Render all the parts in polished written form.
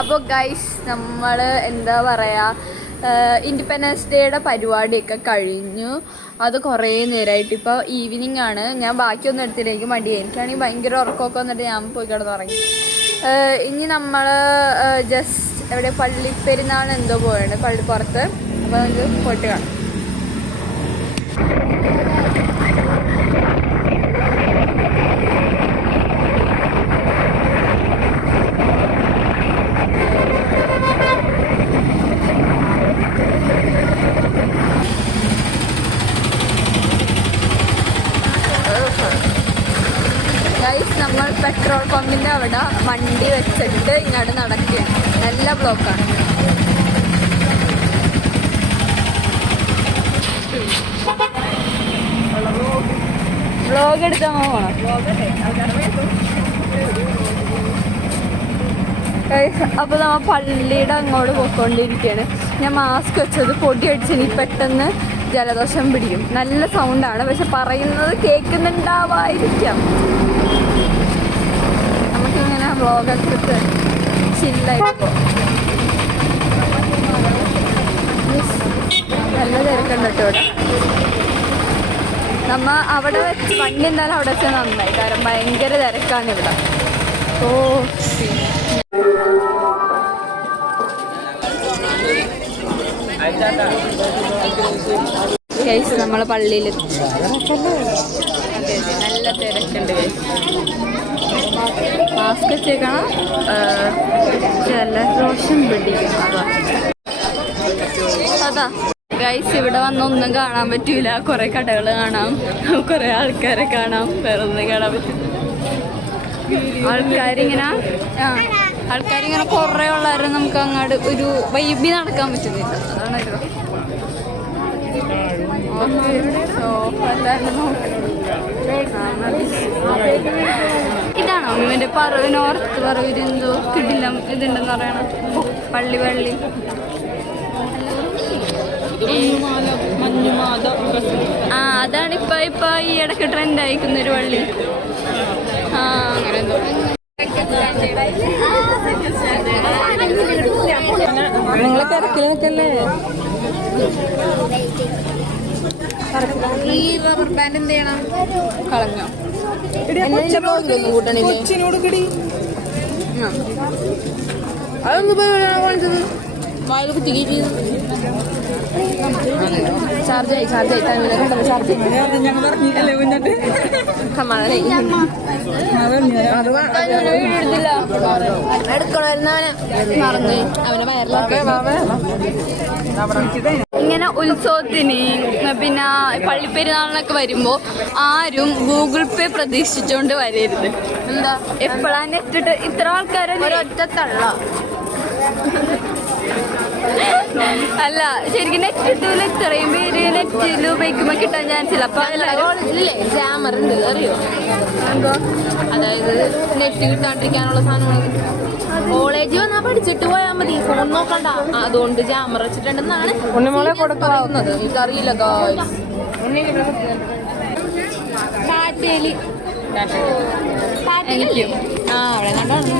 അപ്പോൾ ഗൈസ് നമ്മൾ എന്താ പറയുക ഇൻഡിപെൻഡൻസ് ഡേയുടെ പരിപാടിയൊക്കെ കഴിഞ്ഞു. അത് കുറേ നേരമായിട്ട് ഇപ്പോൾ ഈവനിങ് ആണ്. ഞാൻ ബാക്കിയൊന്നും എടുത്തില്ല, എനിക്ക് മടിയായി. എനിക്കാണെങ്കിൽ ഭയങ്കര ഉറക്കമൊക്കെ വന്നിട്ട് ഞാൻ പോയി കിടന്നുറങ്ങി. ഇനി നമ്മൾ ജസ്റ്റ് എവിടെ പള്ളിപ്പെരുന്നാൾ എന്തോ പോയാണ് പള്ളിപ്പുറത്ത്. അപ്പോൾ നമുക്ക് പോയിട്ട് കാണാം. നമ്മൾ പെട്രോൾ പമ്പിൻ്റെ അവിടെ വണ്ടി വെച്ചിട്ട് ഇങ്ങോട്ട് നടക്കുകയാണ്. നല്ല ബ്ലോക്കാണ്. വ്ളോഗ് എടുക്കാൻ പോകണം. അപ്പോൾ നമ്മൾ പള്ളിയുടെ അങ്ങോട്ട് പോയിക്കൊണ്ടിരിക്കുകയാണ്. ഞാൻ മാസ്ക് വെച്ചത് പൊടി അടിച്ച് എനിക്ക് പെട്ടെന്ന് ജലദോഷം പിടിക്കും. നല്ല സൗണ്ടാണ്, പക്ഷെ പറയുന്നത് കേൾക്കുന്നുണ്ടാവായിരിക്കാം. നമുക്കിങ്ങനെ വ്ളോഗൊക്കെ ചില്ലായിപ്പോ. നല്ല തിരക്കുണ്ട് കേട്ടോ ഇവിടെ. നമ്മ അവിടെ വെച്ച് വണ്ടി എന്തായാലും അവിടെ വെച്ചാൽ നന്നായി, കാരണം ഭയങ്കര തിരക്കാണ് ഇവിടെ. ഓ കേസ് നമ്മളെ പള്ളിയിലെത്തി. നല്ല തിരക്കുണ്ട്. മാസ്ക് വെച്ചേക്കണം, ജലദോഷം പിടിക്കും. അതാ ഗൈസ്, ഇവിടെ വന്നൊന്നും കാണാൻ പറ്റൂല. കുറെ കടകൾ കാണാം, കുറെ ആൾക്കാരെ കാണാം, വേറെ ഒന്നും കാണാൻ പറ്റില്ല. ആൾക്കാരിങ്ങനെ കുറേ ഉള്ളവരെ നമുക്ക് അങ്ങോട്ട് ഒരു വൈബി നടക്കാൻ പറ്റുന്നില്ല. അതാണ് ഇതാണോ ഇവന്റെ നോർത്ത് പറവൂരെന്തോ കിടിലം ഇതുണ്ടെന്ന് പറയണം. പള്ളി ആ അതാണ് ഇപ്പൊ ഈ ഇടയ്ക്ക് ട്രെൻഡ് അയക്കുന്ന ഒരു പള്ളി. ആ അങ്ങനെ എന്തോ. നിങ്ങളെ തിരക്കിലേക്കല്ലേ. ഈ റബ്ബർ ബാൻഡ് എന്ത് ചെയ്യണം? കളഞ്ഞോ? കൂട്ടണില്ലേ? അതൊന്നും കാണിച്ചത് വായിൽ കുത്തിക്ക് ചാർജായി ഇങ്ങനെ ഉത്സവത്തിന് പിന്നെ പള്ളിപ്പെരുന്നാളിനൊക്കെ വരുമ്പോ ആരും ഗൂഗിൾ പേ പ്രതീക്ഷിച്ചോണ്ട് വരരുത്. എന്താ എപ്പോഴാണ് നെറ്റിട്ട് ഇത്ര ആൾക്കാരെ ഒരൊറ്റ തള്ള. അല്ല ശരിക്കും നെറ്റ് കിട്ടൂല. ഇത്രയും പേര് നെറ്റിൽ ഉപയോഗിക്കുമ്പോ കിട്ടാൻ ചാൻസ് ഇല്ല. അപ്പൊ ഇല്ലേ ജാമർ ഉണ്ട് അറിയോ? അതായത് നെറ്റ് കിട്ടാണ്ടിരിക്കാനുള്ള സാധനങ്ങൾ. കോളേജിൽ വന്നാൽ പഠിച്ചിട്ട് പോയാൽ മതി, ഫോൺ നോക്കണ്ട. അതുകൊണ്ട് ജാമർ വെച്ചിട്ടുണ്ടെന്നാണ് പറയുന്നത്. എനിക്കറിയില്ല. എനിക്കും അവിടെ കണ്ടാണ്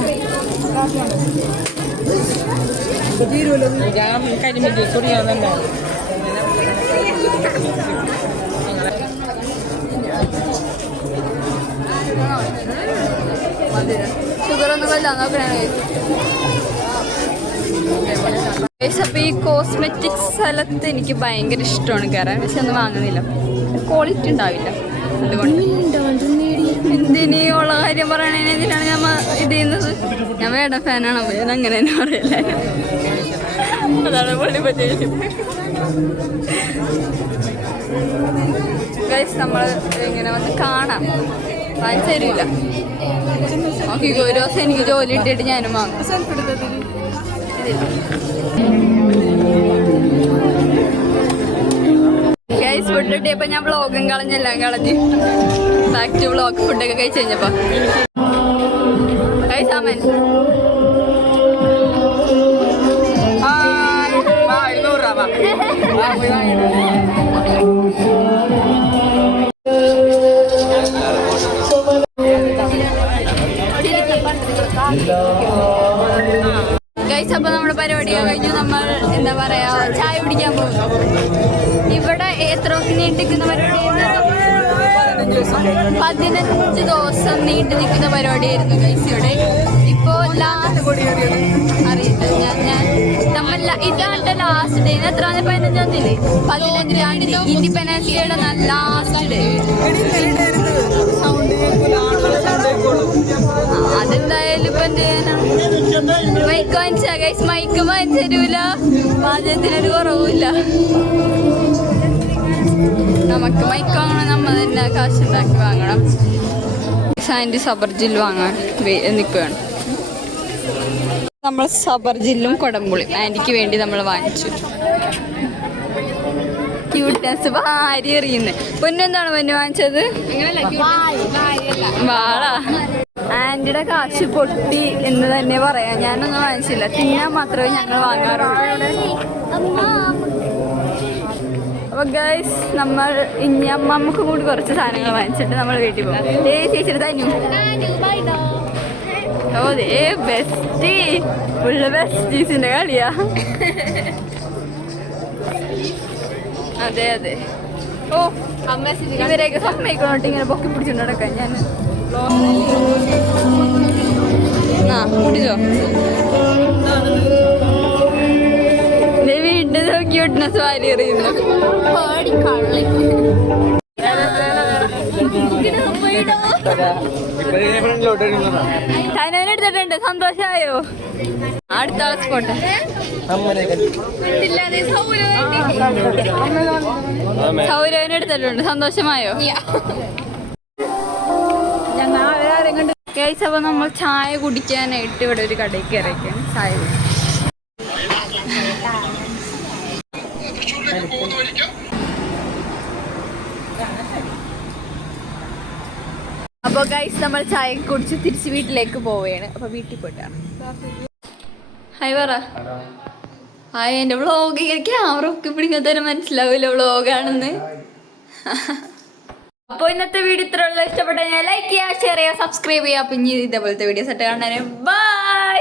ഷുഗറൊന്നും വല്ല നോക്കണേ. അപ്പോൾ ഈ കോസ്മെറ്റിക്സ് സ്ഥലത്ത് എനിക്ക് ഭയങ്കര ഇഷ്ടമാണ് കയറാൻ, പക്ഷെ ഒന്നും വാങ്ങുന്നില്ല. ക്വാളിറ്റി ഉണ്ടാവില്ല. അതുകൊണ്ട് എന്തിനീ ഉള്ള കാര്യം പറയണേന് എന്തിനാണ് ഞാൻ ഇത് ചെയ്യുന്നത്? ഞാൻ വേട ഫാനാണ്, ഞാൻ അങ്ങനെ തന്നെ പറയല്ലേ. അതാണ് പുള്ളി പറ്റിയത്. ഗൈസ് നമ്മൾ ഇങ്ങനെ വന്ന് കാണാം, വാങ്ങിച്ചു തരില്ല. ഓക്കെ, ഒരു ദിവസം എനിക്ക് ജോലി ഇട്ടിട്ട് ഞാനും വാങ്ങും. ഗൈസ് ഫുഡ് കിട്ടിയപ്പോ ഞാൻ വ്ളോഗും കളഞ്ഞെല്ലാം കളഞ്ഞ് ബാക്ക് ടു വ്ളോഗ്. ഫുഡൊക്കെ കഴിച്ച് കഴിഞ്ഞപ്പോ ഗൈസ് ആമൻ ഗൈസ്. അപ്പൊ നമ്മുടെ പരിപാടിയൊക്കെ കഴിഞ്ഞു. നമ്മൾ എന്താ പറയാ ചായ പിടിക്കാൻ പോകുന്നു. ഇവിടെ എത്ര ദിവസം നീണ്ടിരിക്കുന്ന പരിപാടിയായിരുന്നു? 15 ദിവസം നീണ്ടു നിൽക്കുന്ന പരിപാടിയായിരുന്നു ഗൈസ് ഇവിടെ. ഇപ്പോ അറിയില്ല ഞാൻ നമ്മളല്ല, ഇതാണ് ലാസ്റ്റ് ഡേ. എത്രാം 15-ാം തീയതി 15-ാം തീയതി ഇൻഡിപെൻഡൻസ് ഡേയുടെ ലാസ്റ്റ് ഡേ. അതെന്തായാലും ഇപ്പൊ എന്ത് ചെയ്യാനാണ്? Mic വാങ്ങിച്ചാ guys? മൈക്ക് വാങ്ങിച്ചു തരൂല, പാചകത്തിനൊരു കുറവുമില്ല. നമുക്ക് മൈക്ക് വാങ്ങണം, നമ്മൾ തന്നെ കാശുണ്ടാക്കി വാങ്ങണം. സാൻഡി സബർജിൽ വാങ്ങാൻ നിൽക്കുകയാണ്. നമ്മൾ സബർജില്ലും കൊടംപുളിയും ആൻറ്റിക്ക് വേണ്ടി നമ്മൾ വാങ്ങിച്ചു. ക്യൂട്ട്നെസ് ഭാര്യ എറിയുന്നത്. പൊന്നെന്താണ് പൊന്നു വാങ്ങിച്ചത്? വാള. ആൻറ്റിയുടെ കാശ് പൊട്ടി എന്ന് തന്നെ പറയാം. ഞാനൊന്നും വാങ്ങിച്ചില്ല, തിന്നാൻ മാത്രമേ ഞങ്ങൾ വാങ്ങാറുള്ളൂ. അപ്പൊ ഗൈസ് നമ്മൾ ഇനി അമ്മമ്മക്ക് കൂടി കുറച്ച് സാധനങ്ങൾ വാങ്ങിച്ചിട്ട് നമ്മൾ വീട്ടിൽ പോകും. ചേച്ചിയുടെ തന്നു. ഓ ദേ ബെസ്റ്റി, ഫുള്ള് ബെസ്റ്റീസിന്റെ കളിയാ. അതെ അതെ. ഓ ഇവരെയൊക്കെ സമ്മതിക്കണോട്ട് ഇങ്ങനെ പൊക്കി പിടിച്ചോണ്ട് നടക്കാൻ. ഞാൻ കുടിച്ചോ? വീണ്ടും ക്യൂട്ട്നെസ് വാരി എറിയുന്നു. എടുത്തിട്ടുണ്ട്. സന്തോഷമായോ? അടുത്ത ആളെ സ്പോട്ട് സൗരവിനെ എടുത്തിട്ടുണ്ട്. സന്തോഷമായോ? ഗൈസ്, അപ്പോൾ നമ്മൾ ചായ കുടിക്കാനായിട്ട് ഇവിടെ ഒരു കടയ്ക്ക് ഇറക്കാണ്. ചായ അപ്പോൾ ഗൈസ് നമ്മൾ ചായ കുടിച്ച് തിരിച്ച് വീട്ടിലേക്ക് പോവുകയാണ്. അപ്പോൾ വീട്ടിൽ പോയിട്ടാണ്. ഹായ് പറ. ഹായ്. എൻ്റെ വ്ളോഗ് ക്യാമറ ഒക്കെ പിടിക്കാത്തവരെ മനസ്സിലാവില്ല വ്ളോഗാണെന്ന്. അപ്പോൾ ഇന്നത്തെ വീഡിയോ ഇത്ര ഉള്ള. ഇഷ്ടപ്പെട്ട ഞാൻ ലൈക്ക് ചെയ്യുക, ഷെയർ ചെയ്യുക, സബ്സ്ക്രൈബ് ചെയ്യുക. പിന്നെ ഇതേപോലത്തെ വീഡിയോസ് ആയിട്ട് കാണാൻ ബൈ.